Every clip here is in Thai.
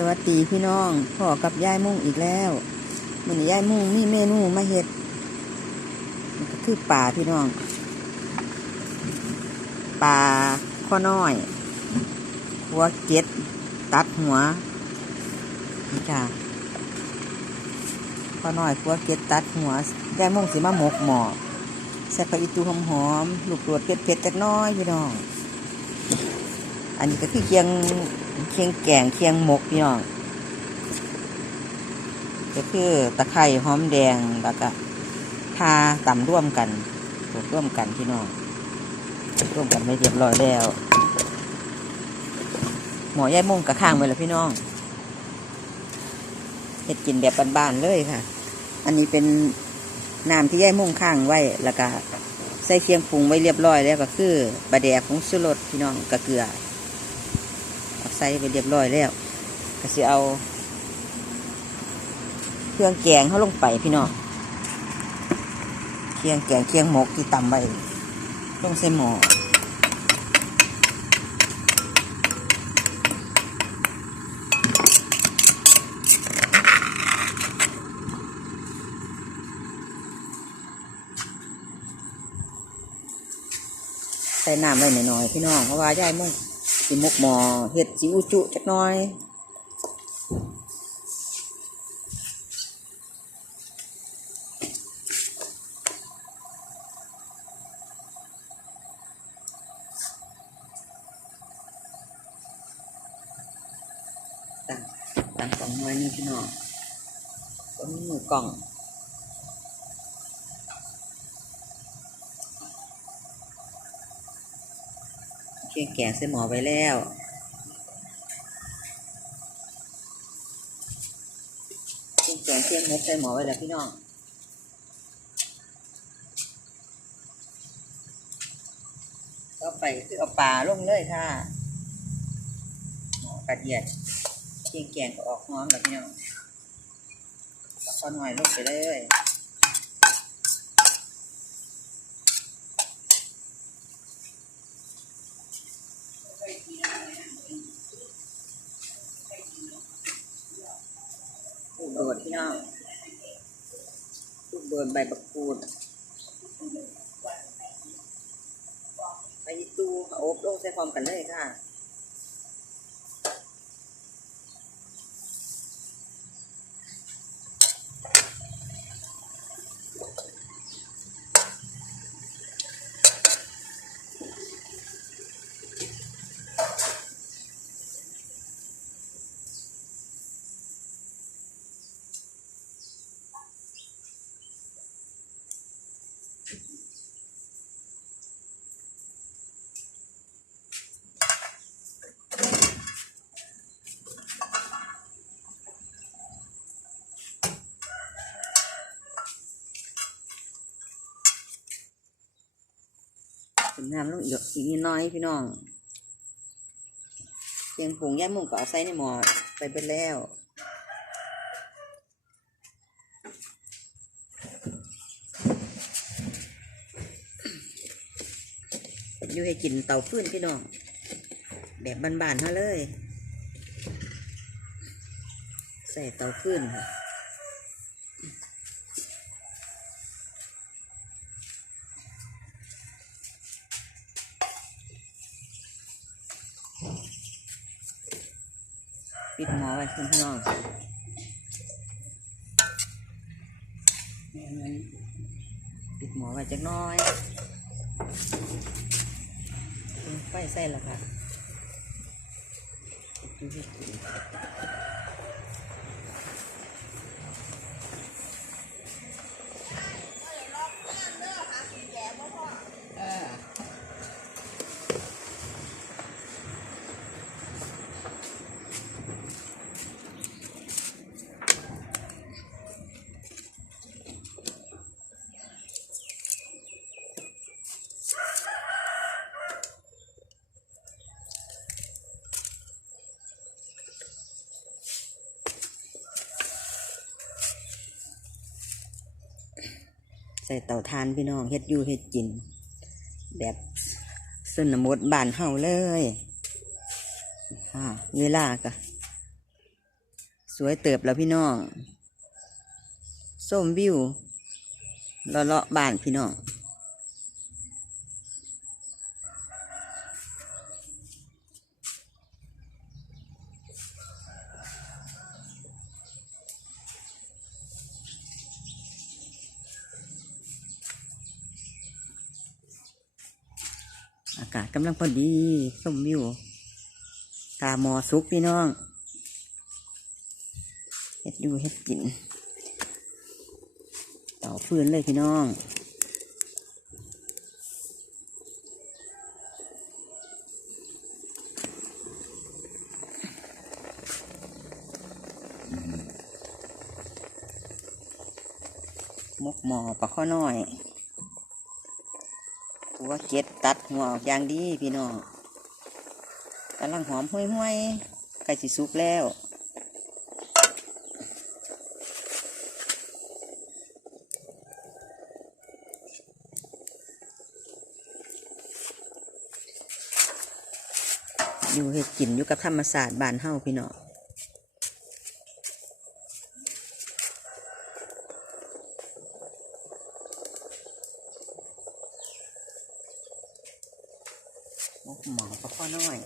สวัสดีพี่น้องพ่อกับยายมุ่งอีกแล้วมันยายมุ่งมีเมนูมาเฮ็ดก็คือป่าพี่น้องป่าข้อน้อย หัวเก็ดตัดหัวนี่จ้าข้อน้อยหัวเก็ดตัดหัวยายมุ่งสิมาหมกหมอใส่ผักอีตูหอมหอมลูกโดดเผ็ดๆจักน้อยพี่น้อง อันนี้ก็คือเคียงเคียงแกงเคียงหมกพี่น้องก็คือตะไคร้หอมแดงแล้วก็ทาตำร่วมกันปลูกร่วมกันพี่น้องร่วมกันไม่เรียบร้อยแล้ว หมอย่ายมุ่งกับข้างไว้แล้วพี่น้องเฮ็ดกินแบบบ้านๆเลยค่ะ อันนี้เป็นน้ำที่ย่ายมุ่งข้างไว้แล้วก็ใส่เคียงปรุงไว้เรียบร้อยแล้วก็คือปลาแดกของชูรสพี่น้องกับเกลือ ใส่ไปเรียบร้อยแล้วก็สิเอา เครื่องแกงเขาลงไปพี่น้องเครื่องแกงเครื่องหมกที่ตำไว้ลงใส่หม้อใส่น้ำไว้หน่อยๆพี่น้องเพราะว่าย่ายมุ่ง สิมกหม้อเห็ดจิอุจุจักหน้อยตั้งตั้งกล่องน้อยหนึงพี่น้องก็มีมือกล่อง เคียงแกงใส่หมอไว้แล้วเคียงแกงเคียงมกใส่หมอไว้แล้วพี่น้องก็ไปคือเอาปลาลงเลยค่ะหมอกระเดียดเคียงแกงก็ออกหอมแล้วพี่น้องก็หน่อยลงไปเลยลูกโดดพี่ น้องลูกโดดใบประกูดไปตู้อาอบลงใส่ความกันเลยค่ะ น้ำลงอีกอีกนิดน้อยพี่น้องเพียงผงย่ามุงก็เอาใส่ในหม้อไปเป็นแล้วอยู่ให้กินเตาฟืนพี่น้อง แบบบานๆเขาเลย ใส่เตาฟืนค่ะ ปิดหม้อไว้คุณพี่น้องปิดหมอไว้จักน้อยไฟใส่แล้วค่ะดูให้กิน ใส่เตาทานพี่น้องเฮ็ดอยู่เฮ็ดกิน แบบสนมดบ้านเฮาเลยค่ะเวลากะสวยเติบแล้วพี่น้องส้มวิวเลาะเลาะบ้านพี่น้อง อากาศกำลังพอดีส้มวิวตาหมอสุกพี่น้องเฮ็ดอยู่เฮ็ดกิน เต่าฟืนเลยพี่น้องมกหมอปลาข้อน้อย หัวเก็ดตัดหัวออกอย่างดีพี่น้องกำลังหอมห้วยห้วยๆใกล้สิสุกแล้วอยู่เฮ็ดกินอยู่กับธรรมศาสตร์บ้านเฮาพี่น้อง มกหมอปลาข้อน้อย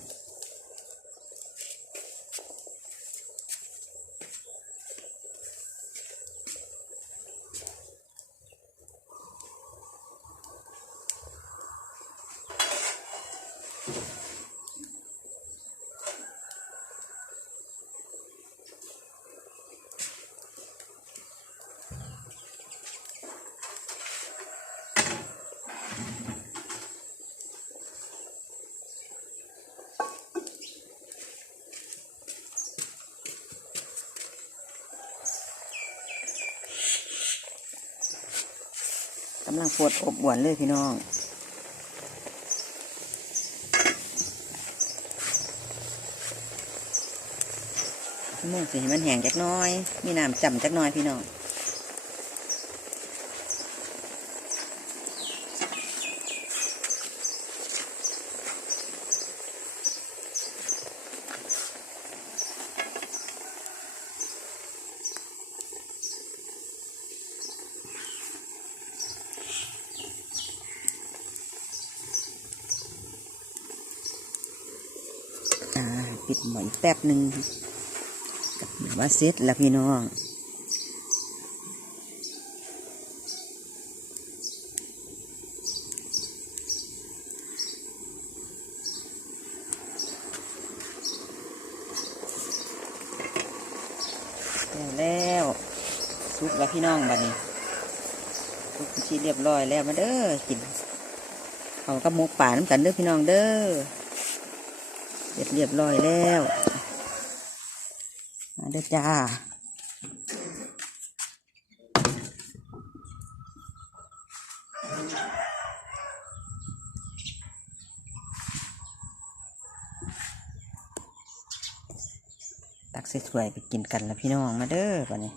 ำลังปวดอบอวนเลยพี่น้องเมื่อสิมันแห้งจักน้อย มีน้ำจำจักน้อยพี่น้อง อ่าปิด หมอนแป๊บหนึ่งว่าเสร็จแล้วพี่น้องแล้วสุกแล้วพี่น้องบัดนี้สุกเป็นที่เรียบร้อยแล้วมาเด้อกินเขากับหมูป่าน้ำกันเด้อพี่น้องเด้อ ร็จเรียบร้อยแล้วมาเด้อจ้าตักใส่ถ้วยไปกินกันแล้วพี่น้องมาเด้อวันนี้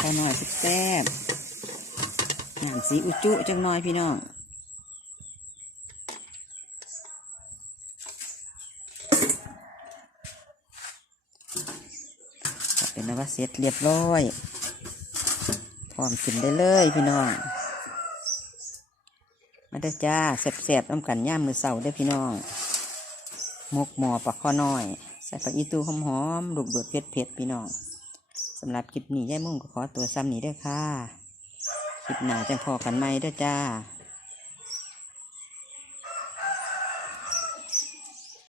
ข้าวหน่อยสิแซ่บๆน้ำสีอุจุจังน้อยพี่น้อง เป็นนว่าเสร็จเรียบร้อย พร้อมกินได้เลยพี่น้อง มาได้จ้าแซ่บๆน้ำกันย่ามมือเสาได้พี่น้องมกหมอปลาข้อน้อย ใส่ผักอีตูหอมๆลูกโดดเผ็ดเผ็ดๆพี่น้องสำหรับคลิปนี้ย่ายมุ่งก็ขอตัวซ้ำนี้ด้อค่ะ คลิปหน้าจังพอกันไหมเด้อจ้า